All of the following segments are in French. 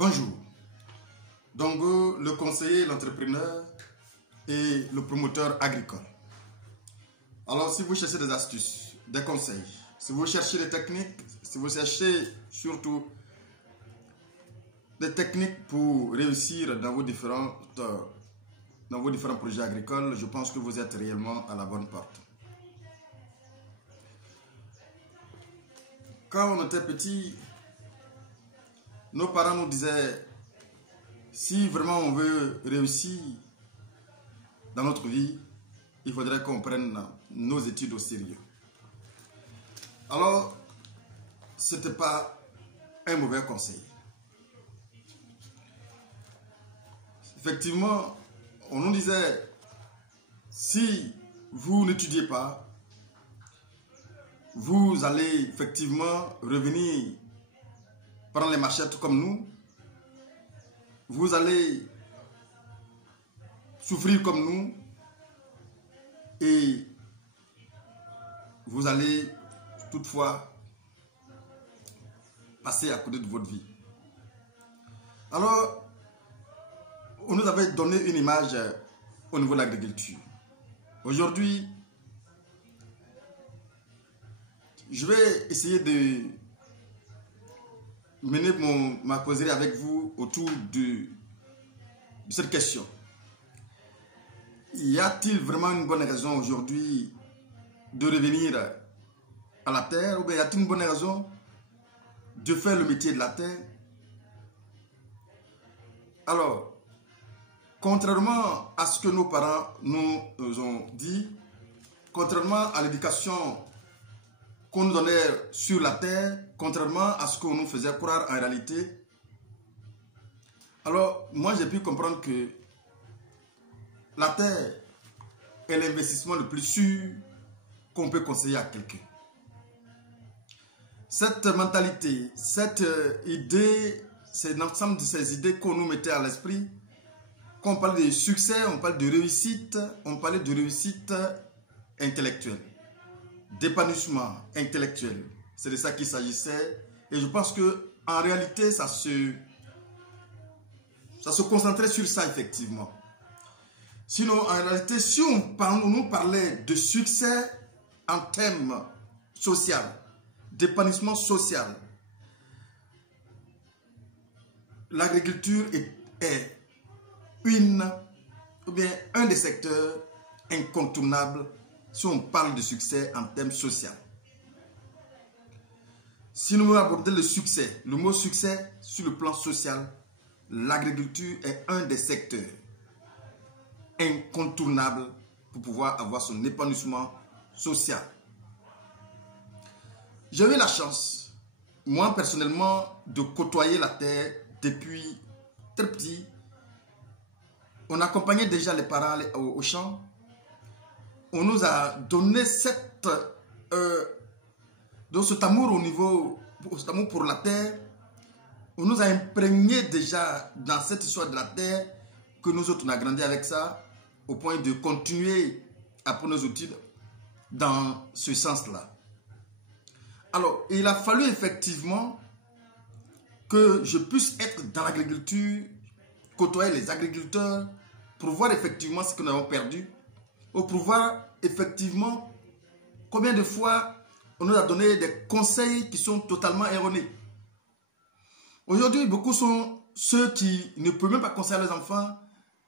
Bonjour. Dongo, le conseiller, l'entrepreneur et le promoteur agricole. Alors, si vous cherchez des astuces, des conseils, si vous cherchez des techniques, si vous cherchez surtout des techniques pour réussir dans vos différents projets agricoles, je pense que vous êtes réellement à la bonne porte. Quand on était petit, nos parents nous disaient, si vraiment on veut réussir dans notre vie, il faudrait qu'on prenne nos études au sérieux. Alors, ce n'était pas un mauvais conseil. Effectivement, on nous disait, si vous n'étudiez pas, vous allez effectivement revenir prendre les machettes comme nous, vous allez souffrir comme nous et vous allez toutefois passer à côté de votre vie. Alors, on nous avait donné une image au niveau de l'agriculture. Aujourd'hui, je vais essayer de mener ma causerie avec vous autour de cette question. Y a-t-il vraiment une bonne raison aujourd'hui de revenir à la terre, ou bien y a-t-il une bonne raison de faire le métier de la terre? Alors, contrairement à ce que nos parents nous ont dit, contrairement à l'éducation qu'on nous donnait sur la terre, contrairement à ce qu'on nous faisait croire en réalité, alors moi j'ai pu comprendre que la terre est l'investissement le plus sûr qu'on peut conseiller à quelqu'un. Cette mentalité, cette idée, c'est l'ensemble de ces idées qu'on nous mettait à l'esprit. Quand on parle de succès, on parle de réussite, on parlait de réussite intellectuelle, d'épanouissement intellectuel. C'est de ça qu'il s'agissait. Et je pense que en réalité, ça se concentrait sur ça effectivement. Sinon, en réalité, si on nous parlait de succès en termes social, d'épanouissement social, l'agriculture est un des secteurs incontournables si on parle de succès en termes social. Si nous abordons le succès, le mot succès sur le plan social, l'agriculture est un des secteurs incontournables pour pouvoir avoir son épanouissement social. J'ai eu la chance, moi personnellement, de côtoyer la terre depuis très petit. On accompagnait déjà les parents au champ. On nous a donné cet amour cet amour pour la terre. On nous a imprégné déjà dans cette histoire de la terre que nous autres on a grandi avec ça au point de continuer à prendre nos études dans ce sens-là. Alors, il a fallu effectivement que je puisse être dans l'agriculture, côtoyer les agriculteurs pour voir effectivement ce que nous avons perdu, ou pour voir effectivement combien de fois on nous a donné des conseils qui sont totalement erronés. Aujourd'hui, beaucoup sont ceux qui ne peuvent même pas conseiller à leurs enfants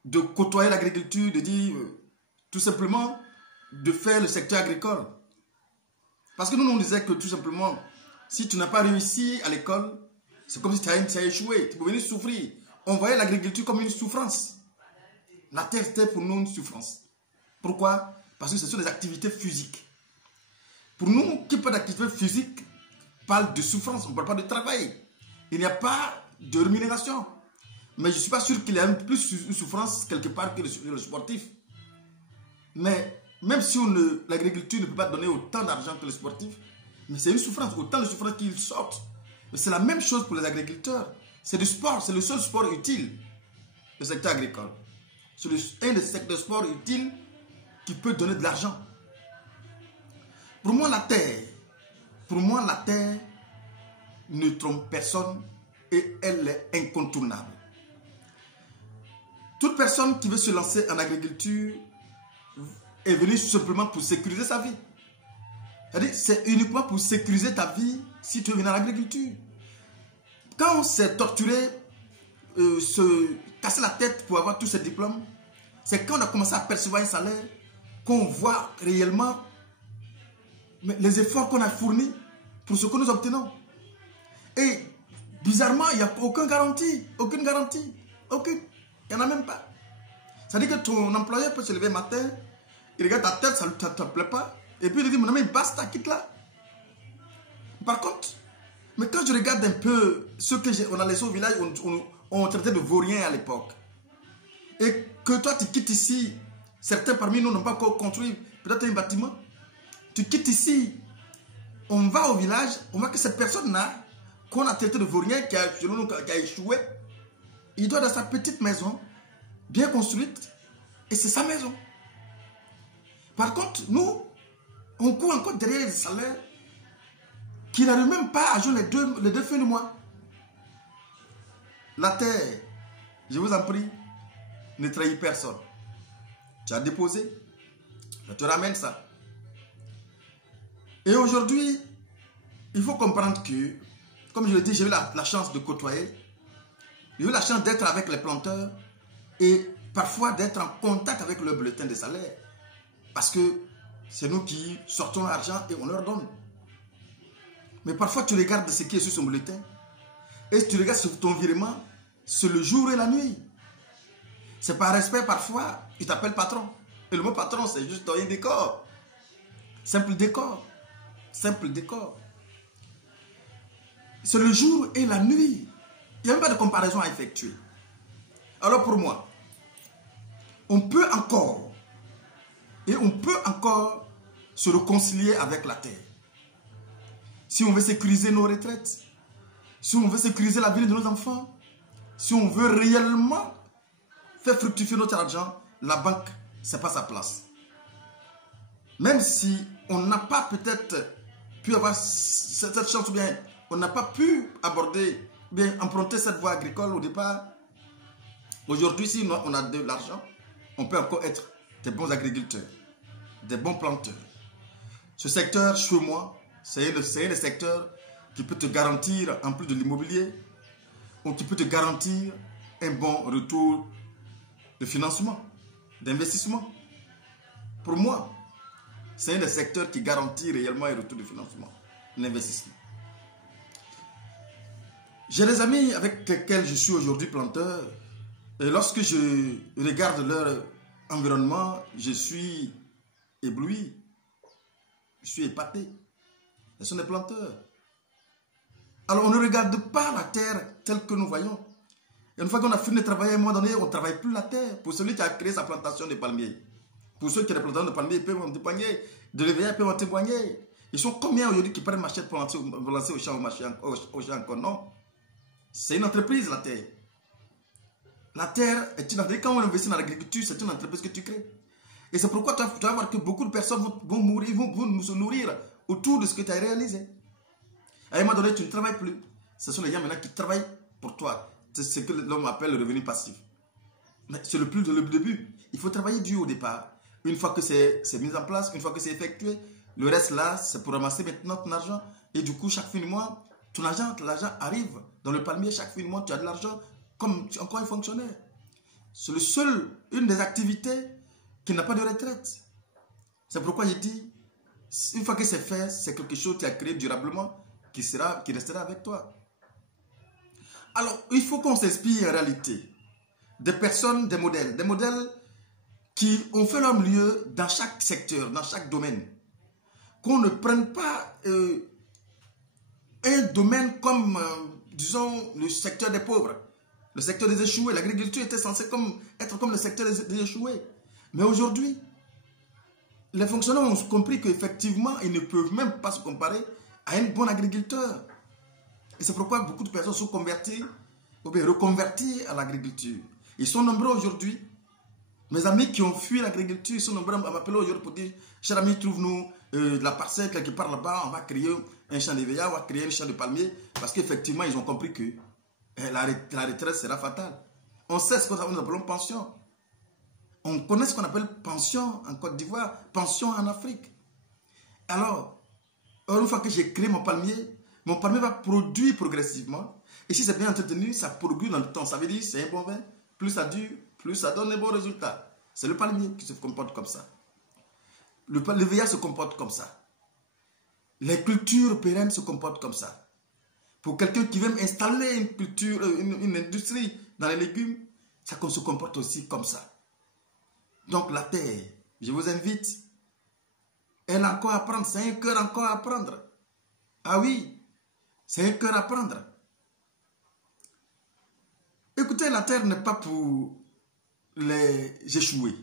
de côtoyer l'agriculture, de dire tout simplement de faire le secteur agricole. Parce que nous, on disait que tout simplement, si tu n'as pas réussi à l'école, c'est comme si tu as échoué, tu peux venir souffrir. On voyait l'agriculture comme une souffrance. La terre, c'était pour nous une souffrance. Pourquoi? Parce que ce sont des activités physiques. Pour nous, qui parle d'activité physique, parle de souffrance, on ne parle pas de travail. Il n'y a pas de rémunération. Mais je ne suis pas sûr qu'il y a plus une souffrance quelque part que le sportif. Mais même si l'agriculture ne peut pas donner autant d'argent que le sportif, mais c'est une souffrance, autant de souffrance qu'ils sortent. C'est la même chose pour les agriculteurs. C'est du sport, c'est le seul sport utile, le secteur agricole. C'est un des secteurs de sport utiles qui peut donner de l'argent. Pour moi, la terre ne trompe personne et elle est incontournable. Toute personne qui veut se lancer en agriculture est venue simplement pour sécuriser sa vie. C'est-à-dire, c'est uniquement pour sécuriser ta vie si tu veux venir en agriculture. Quand on s'est torturé, se casser la tête pour avoir tous ces diplômes, c'est quand on a commencé à percevoir un salaire qu'on voit réellement les efforts qu'on a fournis pour ce que nous obtenons. Et bizarrement, il n'y a aucune garantie. Aucune garantie. Aucune. Il n'y en a même pas. C'est-à-dire que ton employeur peut se lever le matin, il regarde ta tête, ça ne te plaît pas, et puis il dit, mon ami, basta, quitte-la. Par contre, mais quand je regarde un peu ceux qu'on a laissés au village, on traitait de vauriens à l'époque. Et que toi, tu quittes ici, certains parmi nous n'ont pas encore construit peut-être un bâtiment. Tu quittes ici, on va au village, on voit que cette personne-là, qu'on a traité de vaurien, qui a échoué, il doit dans sa petite maison, bien construite, et c'est sa maison. Par contre, nous, on court encore derrière les salaires qui n'arrivent même pas à jouer les deux fins du mois. La terre, je vous en prie, ne trahis personne. Tu as déposé, je te ramène ça. Et aujourd'hui, il faut comprendre que, comme je l'ai dit, j'ai eu la chance de côtoyer, j'ai eu la chance d'être avec les planteurs et parfois d'être en contact avec le bulletin de salaire. Parce que c'est nous qui sortons l'argent et on leur donne. Mais parfois tu regardes ce qui est sur son bulletin et tu regardes sur ton virement, c'est le jour et la nuit. C'est par respect parfois, il t'appelle patron. Et le mot patron, c'est juste un décor. Simple décor. Simple décor. C'est le jour et la nuit. Il n'y a même pas de comparaison à effectuer. Alors pour moi, on peut encore se réconcilier avec la terre. Si on veut sécuriser nos retraites, si on veut sécuriser l'avenir de nos enfants, si on veut réellement faire fructifier notre argent, la banque, ce n'est pas sa place. Même si on n'a pas peut-être pu avoir cette chance ou bien on n'a pas pu aborder, bien emprunter cette voie agricole au départ, aujourd'hui, si on a de l'argent, on peut encore être des bons agriculteurs, des bons planteurs. Ce secteur, chez moi, c'est le secteur qui peut te garantir, en plus de l'immobilier, ou qui peut te garantir un bon retour de financement, d'investissement. Pour moi, c'est un des secteurs qui garantit réellement un retour de financement, l'investissement. J'ai des amis avec lesquels je suis aujourd'hui planteur, et lorsque je regarde leur environnement, je suis ébloui, je suis épaté. Ce sont des planteurs. Alors on ne regarde pas la terre telle que nous voyons. Et une fois qu'on a fini de travailler, à un moment donné, on ne travaille plus la terre. Pour celui qui a créé sa plantation de palmiers, pour ceux qui ont des plantations de palmiers, ils peuvent en témoigner. De l'éveillé, ils peuvent en témoigner. Ils sont combien aujourd'hui qui prennent machette pour lancer au champ encore? Non. C'est une entreprise, la terre. La terre est une entreprise. Quand on investit dans l'agriculture, c'est une entreprise que tu crées. Et c'est pourquoi tu vas voir que beaucoup de personnes vont mourir, vont se nourrir autour de ce que tu as réalisé. À un moment donné, tu ne travailles plus. Ce sont les gens maintenant qui travaillent pour toi. C'est ce que l'homme appelle le revenu passif. Mais c'est le début. Il faut travailler dur au départ. Une fois que c'est mis en place, une fois que c'est effectué, le reste là, c'est pour ramasser maintenant ton argent. Et du coup, chaque fin de mois, l'argent arrive dans le palmier. Chaque fin de mois, tu as de l'argent comme encore un fonctionnaire. C'est une des activités qui n'a pas de retraite. C'est pourquoi je dis, une fois que c'est fait, c'est quelque chose qui a créé durablement, qui restera avec toi. Alors, il faut qu'on s'inspire en réalité des personnes, des modèles qui ont fait leur mieux dans chaque secteur, dans chaque domaine. Qu'on ne prenne pas un domaine comme, disons, le secteur des pauvres, le secteur des échoués. L'agriculture était censée être comme le secteur des échoués. Mais aujourd'hui, les fonctionnaires ont compris qu'effectivement, ils ne peuvent même pas se comparer à un bon agriculteur. Et c'est pourquoi beaucoup de personnes sont converties, ou bien reconverties à l'agriculture. Ils sont nombreux aujourd'hui. Mes amis qui ont fui l'agriculture, ils sont nombreux à m'appeler aujourd'hui pour dire, cher ami, trouve-nous de la parcelle quelque part là-bas, on va créer un champ d'éveillage, on va créer un champ de palmiers, parce qu'effectivement, ils ont compris que la retraite sera fatale. On sait ce que nous appelons pension. On connaît ce qu'on appelle pension en Côte d'Ivoire, pension en Afrique. Alors, une fois que j'ai créé mon palmier va produire progressivement. Et si c'est bien entretenu, ça produit dans le temps. Ça veut dire c'est un bon vin. Plus ça dure, plus ça donne des bons résultats. C'est le palmier qui se comporte comme ça. Le veillard se comporte comme ça. Les cultures pérennes se comportent comme ça. Pour quelqu'un qui veut installer une culture, une industrie dans les légumes, ça se comporte aussi comme ça. Donc la terre, je vous invite, elle a encore à apprendre, c'est un cœur encore à apprendre. Ah oui, c'est un cœur à apprendre. Écoutez, la terre n'est pas pour les échoués.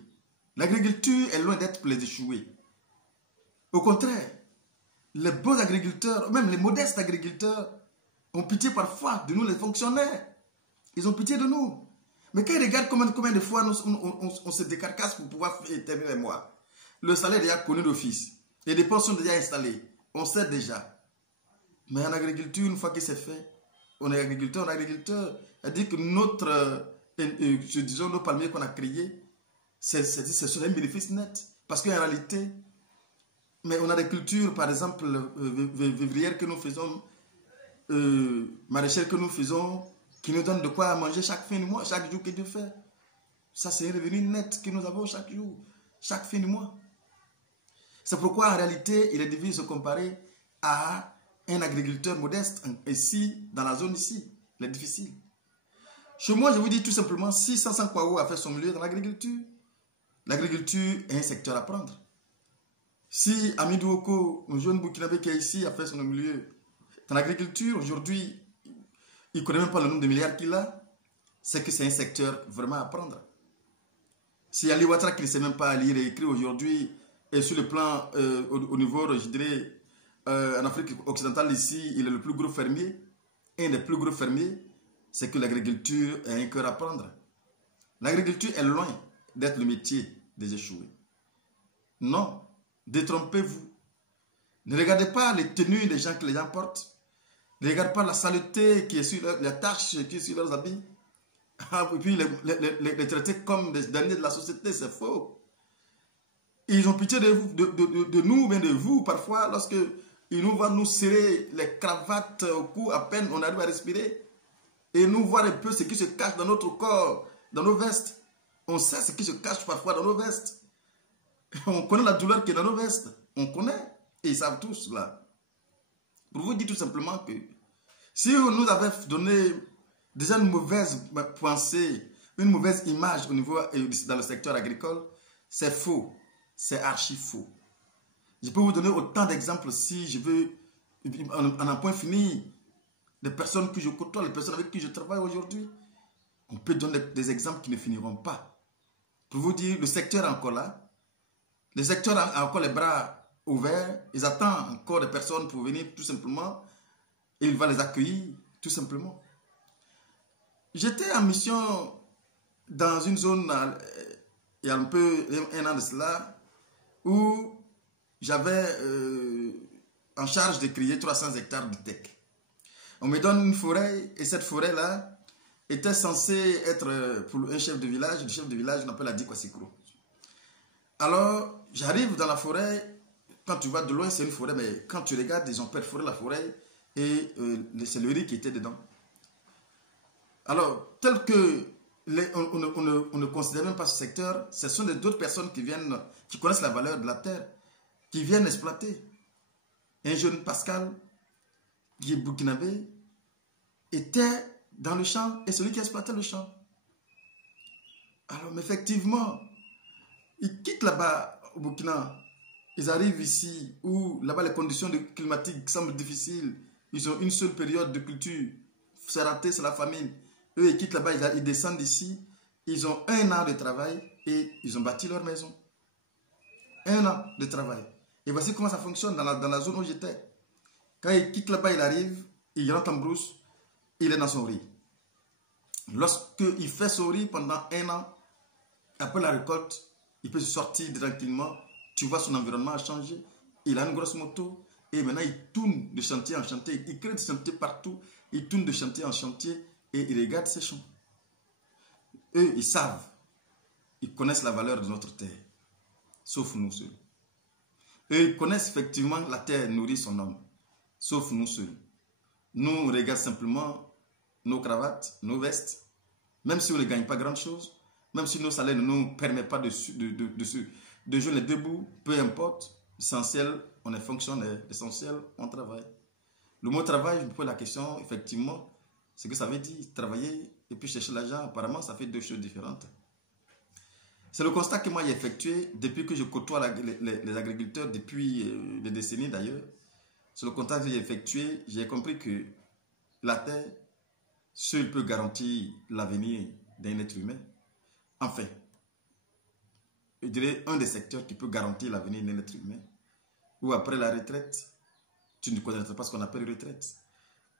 L'agriculture est loin d'être pour les échoués. Au contraire, les beaux agriculteurs, même les modestes agriculteurs, ont pitié parfois de nous les fonctionnaires. Ils ont pitié de nous. Mais quand ils regardent combien de fois on se décarcasse pour pouvoir terminer les mois, le salaire est déjà connu d'office. Les dépenses sont déjà installées. On sait déjà. Mais en agriculture, une fois que c'est fait, on est agriculteur, c'est-à-dire que disons, nos palmiers qu'on a créés, ce sont des bénéfices nets. Parce qu'en réalité, mais on a des cultures, par exemple, vivrières que nous faisons, maraîchères que nous faisons, qui nous donnent de quoi manger chaque fin du mois, chaque jour que Dieu fait. Ça, c'est un revenu net que nous avons chaque jour, chaque fin du mois. C'est pourquoi, en réalité, il est difficile de se comparer à un agriculteur modeste, ici, dans la zone ici. Il est difficile. Chez moi, je vous dis tout simplement, si Sansan Kouao a fait son milieu dans l'agriculture est un secteur à prendre. Si Amidou Oko, un jeune Burkinabé qui est ici, a fait son milieu dans l'agriculture, aujourd'hui, il ne connaît même pas le nombre de milliards qu'il a, c'est que c'est un secteur vraiment à prendre. Si Ali Ouattara, qui ne sait même pas lire et écrire aujourd'hui, et sur le plan, au niveau, je dirais, en Afrique occidentale, ici, il est le plus gros fermier, un des plus gros fermiers, c'est que l'agriculture est un cœur à prendre. L'agriculture est loin d'être le métier des échoués. Non, détrompez-vous. Ne regardez pas les tenues des gens que les gens portent. Ne regardez pas la saleté qui est sur la tache qui est sur leurs habits. Et puis les traiter comme des derniers de la société, c'est faux. Ils ont pitié de nous, mais de vous, parfois, lorsque ils nous voient nous serrer les cravates au cou, à peine on arrive à respirer, et nous voir un peu ce qui se cache dans notre corps, dans nos vestes. On sait ce qui se cache parfois dans nos vestes. On connaît la douleur qui est dans nos vestes. On connaît, et ils savent tous cela. Pour vous dire tout simplement que si on nous avait donné déjà une mauvaise pensée, une mauvaise image au niveau dans le secteur agricole, c'est faux. C'est archi faux. Je peux vous donner autant d'exemples si je veux, en un point fini, des personnes que je côtoie, les personnes avec qui je travaille aujourd'hui. On peut donner des exemples qui ne finiront pas. Pour vous dire, le secteur est encore là. Le secteur a encore les bras ouverts. Ils attendent encore des personnes pour venir tout simplement. Et il va les accueillir tout simplement. J'étais en mission dans une zone, il y a un an de cela, où j'avais en charge de créer 300 hectares de teck. On me donne une forêt et cette forêt-là était censée être pour un chef de village. Le chef de village, on appelle Adi Kwasikro. Alors, j'arrive dans la forêt. Quand tu vois de loin, c'est une forêt, mais quand tu regardes, ils ont perforé la forêt et c'est le riz qui était dedans. Alors, tel que on ne considère même pas ce secteur, ce sont d'autres personnes qui connaissent la valeur de la terre, qui viennent exploiter. Un jeune Pascal, qui est burkinabé, était dans le champ et celui qui exploitait le champ. Alors, effectivement, ils quittent là-bas au Burkina, ils arrivent ici où là-bas les conditions climatiques semblent difficiles, ils ont une seule période de culture, c'est raté, c'est la famine. Eux, ils quittent là-bas, ils descendent ici, ils ont 1 an de travail et ils ont bâti leur maison. 1 an de travail. Et voici comment ça fonctionne dans la zone où j'étais. Quand il quitte là-bas, il arrive, il rentre en brousse, il est dans son riz. Lorsqu'il fait son riz pendant 1 an, après la récolte, il peut se sortir tranquillement. Tu vois, son environnement a changé. Il a une grosse moto et maintenant il tourne de chantier en chantier. Il crée des chantiers partout. Il tourne de chantier en chantier et ils regardent ces champs. Eux, ils savent, ils connaissent la valeur de notre terre, sauf nous seuls. Eux, ils connaissent effectivement la terre nourrit son homme, sauf nous seuls. Nous, on regarde simplement nos cravates, nos vestes, même si on ne gagne pas grand-chose, même si nos salaires ne nous permettent pas de joindre debout, peu importe, l'essentiel, on est fonctionnaire, l'essentiel, on travaille. Le mot travail, je me pose la question, effectivement, ce que ça veut dire, travailler et puis chercher l'argent, apparemment, ça fait deux choses différentes. C'est le constat que moi j'ai effectué depuis que je côtoie les agriculteurs, depuis des décennies d'ailleurs. C'est le constat que j'ai effectué, j'ai compris que la terre, seule peut garantir l'avenir d'un être humain. Enfin, je dirais un des secteurs qui peut garantir l'avenir d'un être humain. Ou après la retraite, tu ne connaîtras pas ce qu'on appelle retraite.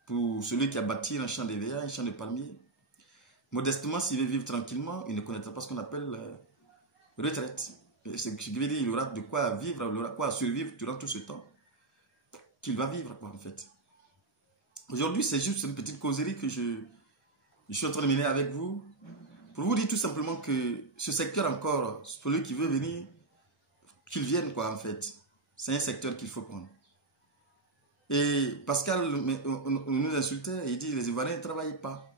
Pour celui qui a bâti un champ d'EVA, un champ de palmier, modestement, s'il veut vivre tranquillement, il ne connaîtra pas ce qu'on appelle retraite. Ce qui veut dire qu'il aura de quoi vivre, il aura quoi survivre durant tout ce temps qu'il va vivre, quoi, en fait. Aujourd'hui, c'est juste une petite causerie que je suis en train de mener avec vous pour vous dire tout simplement que ce secteur encore, celui qui veut venir, qu'il vienne, quoi, en fait. C'est un secteur qu'il faut prendre. Et Pascal nous insultait, il dit les Ivoiriens ne travaillent pas.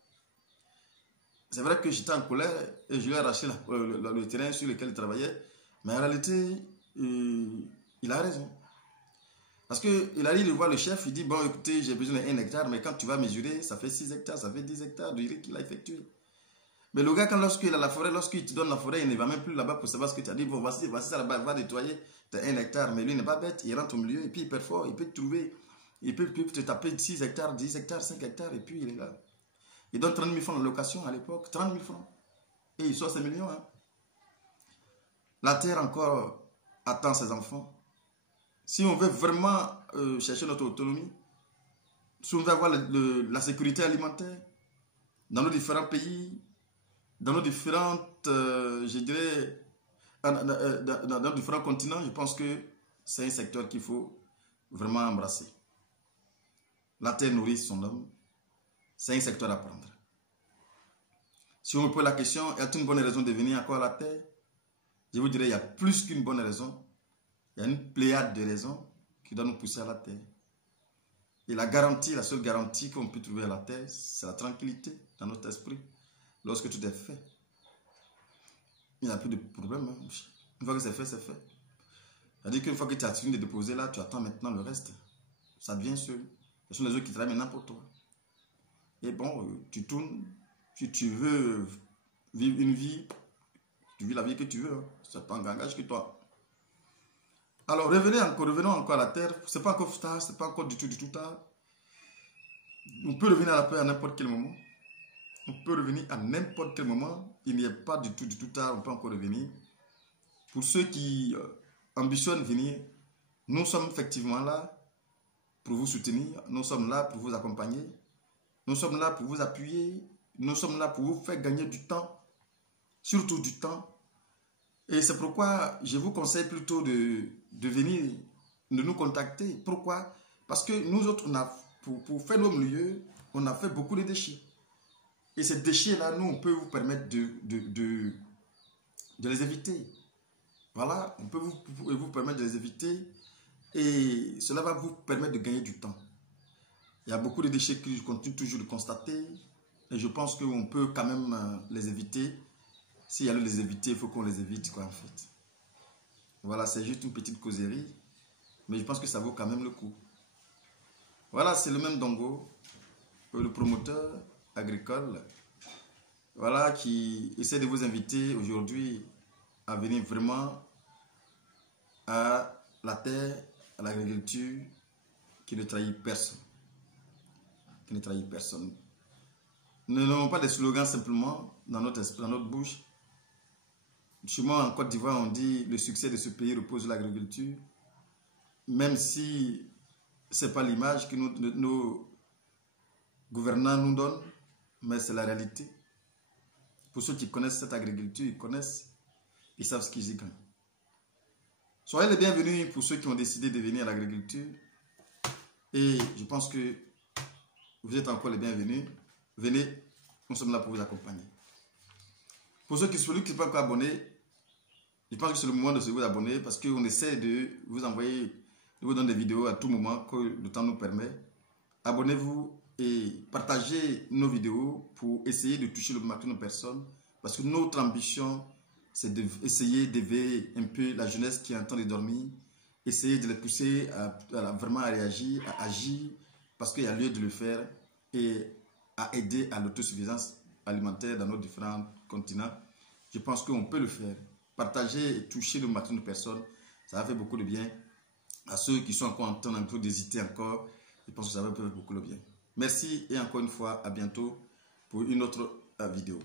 C'est vrai que j'étais en colère et je lui ai arraché le terrain sur lequel il travaillait, mais en réalité, il a raison. Parce qu'il arrive de voir le chef, il dit, bon écoutez, j'ai besoin d'1 hectare, mais quand tu vas mesurer, ça fait 6 hectares, ça fait 10 hectares de qu'il a effectué. Mais le gars, lorsqu'il a la forêt, lorsqu'il te donne la forêt, il ne va même plus là-bas pour savoir ce que tu as dit. Bon, voici ça là-bas, va nettoyer, tu as 1 hectare, mais lui n'est pas bête, il rentre au milieu et puis il perfore, il peut te trouver, il peut te taper 6 hectares, 10 hectares, 5 hectares, et puis il est là. Il donne 30 000 francs de location à l'époque, 30 000 francs. Et il sort 5 millions. Hein. La terre encore attend ses enfants. Si on veut vraiment chercher notre autonomie, si on veut avoir la sécurité alimentaire dans nos différents pays, dans nos différentes, je dirais, dans nos différents continents, je pense que c'est un secteur qu'il faut vraiment embrasser. La terre nourrit son homme. C'est un secteur à prendre. Si on me pose la question, y a-t-il une bonne raison de venir encore à la terre? Je vous dirais, il y a plus qu'une bonne raison. Il y a une pléiade de raisons qui doivent nous pousser à la terre. Et la garantie, la seule garantie qu'on peut trouver à la terre, c'est la tranquillité dans notre esprit. Lorsque tout est fait, il n'y a plus de problème. Hein. Une fois que c'est fait, c'est fait. C'est-à-dire qu'une fois que tu as fini de déposer là, tu attends maintenant le reste. Ça devient seul. Ce sont les autres qui travaillent maintenant pour toi. Et bon, tu tournes, si tu veux vivre une vie, tu vis la vie que tu veux, hein. Ça t'engage que toi. Alors revenons encore à la terre, c'est pas encore tard, c'est pas encore du tout tard. On peut revenir à la paix à n'importe quel moment. On peut revenir à n'importe quel moment, il n'y a pas du tout tard, on peut encore revenir. Pour ceux qui ambitionnent venir, nous sommes effectivement là pour vous soutenir, nous sommes là pour vous accompagner. Nous sommes là pour vous appuyer. Nous sommes là pour vous faire gagner du temps. Surtout du temps. Et c'est pourquoi je vous conseille plutôt de venir, de nous contacter. Pourquoi? Parce que nous autres, pour faire nos milieux, on a fait beaucoup de déchets. Et ces déchets-là, nous, on peut vous permettre de les éviter. Voilà, on peut vous permettre de les éviter. Et cela va vous permettre de gagner du temps. Il y a beaucoup de déchets que je continue toujours de constater. Et je pense qu'on peut quand même les éviter. S'il y a les éviter, il faut qu'on les évite, quoi, en fait. Voilà, c'est juste une petite causerie. Mais je pense que ça vaut quand même le coup. Voilà, c'est le même Dongo, le promoteur agricole. Voilà, qui essaie de vous inviter aujourd'hui à venir vraiment à la terre, à l'agriculture qui ne trahit personne. Qui ne trahit personne. Nous n'avons pas des slogans simplement dans notre esprit, dans notre bouche. Chez moi, en Côte d'Ivoire, on dit le succès de ce pays repose sur l'agriculture. Même si ce n'est pas l'image que nos gouvernants nous donnent, mais c'est la réalité. Pour ceux qui connaissent cette agriculture, ils connaissent, ils savent ce qu'ils y gagnent. Soyez les bienvenus pour ceux qui ont décidé de venir à l'agriculture. Et je pense que vous êtes encore les bienvenus. Venez Nous sommes là pour vous accompagner. Pour ceux qui sont pas encore abonnés, je pense que c'est le moment de se vous abonner parce qu'on essaie de vous envoyer, de vous donner des vidéos à tout moment que le temps nous permet. Abonnez-vous et partagez nos vidéos pour essayer de toucher le maximum de personnes parce que notre ambition, c'est d'essayer d'éveiller un peu la jeunesse qui est en train de dormir, essayer de les pousser vraiment à réagir, à agir parce qu'il y a lieu de le faire et à aider à l'autosuffisance alimentaire dans nos différents continents. Je pense qu'on peut le faire. Partager et toucher le maximum de personnes, ça va faire beaucoup de bien. À ceux qui sont encore en train un peu d'hésiter encore, je pense que ça va faire beaucoup de bien. Merci et encore une fois, à bientôt pour une autre vidéo.